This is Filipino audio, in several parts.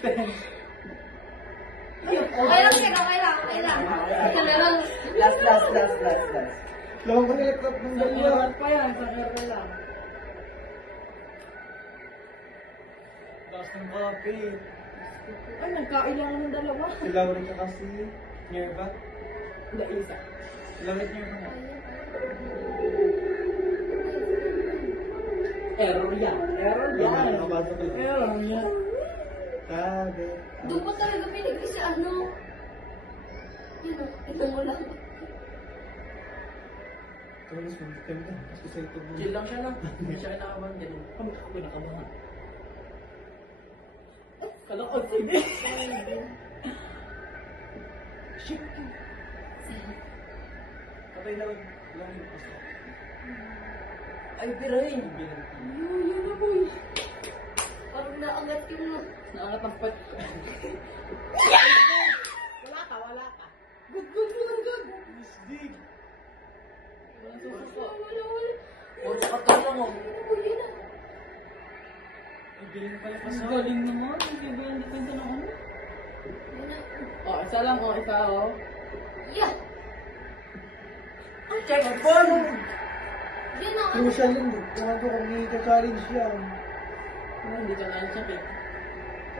Okay lang, check. Okay lang. Last. Lawang ko nilipot ng dalawa. Sangaran pa yan, sangaran lang. Last ng kape. Ay, nagkailangan ng dalawa. Silawin ka kasi. Nyerba. Hindi, isa. Silawin niyo ka nga. Error yan. Error yan. Nakabasa ko. Error yan. Sabi. Doon pa talaga pinigil si ano. Yun, ito mo lang. Tapos mag-tempt ka. Kasi sa ito mo. Chill lang siya lang. Hindi siya kinakabahan. Ganun. Kami ako kinakabahan. Kala ko, sige. Shit. Patay na lang. Lang yung pasok. Ay, piray. Yun na boy. Parang naangat yung... Naangat ang pat. Wala ka. Good. Miss Dig. Walang susuko. Wala. Wala ka tayo lang, oh. Yun na. Ang galing pala Ang pasok. galing naman. Hindi ba yung depensa ng ano? Yun na. Oh, isa lang, oh. Isa, oh. Yeah. Ang check phone! Yun na. Crucial yun. Kung kung may ka-challenge yan. Hindi ka na check eh.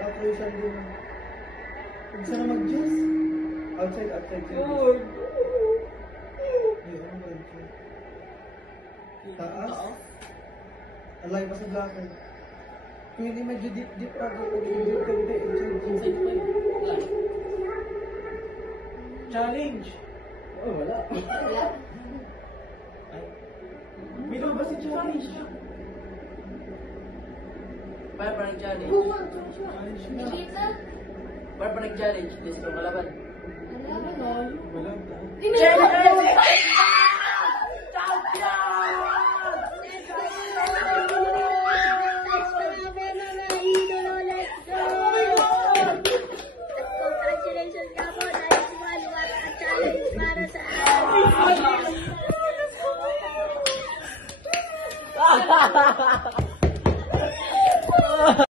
Crucial din. Huwag sana mag-juice. Outside. Good. Ayun, ano ba yun? Taas? Alay pa sa blacker. Kung hindi medyo deep ako, kung hindi ka hindi, Inside pa yun. Wala. challenge! Oh, wala. Wala. Milo ba si challenge? Para pa nag-challenge. Challenge na. Nakita? Para pa nag-challenge. Disco kalaban. Wala ba? Congratulations ka po dahil sumaliwat ang challenge para sa akin.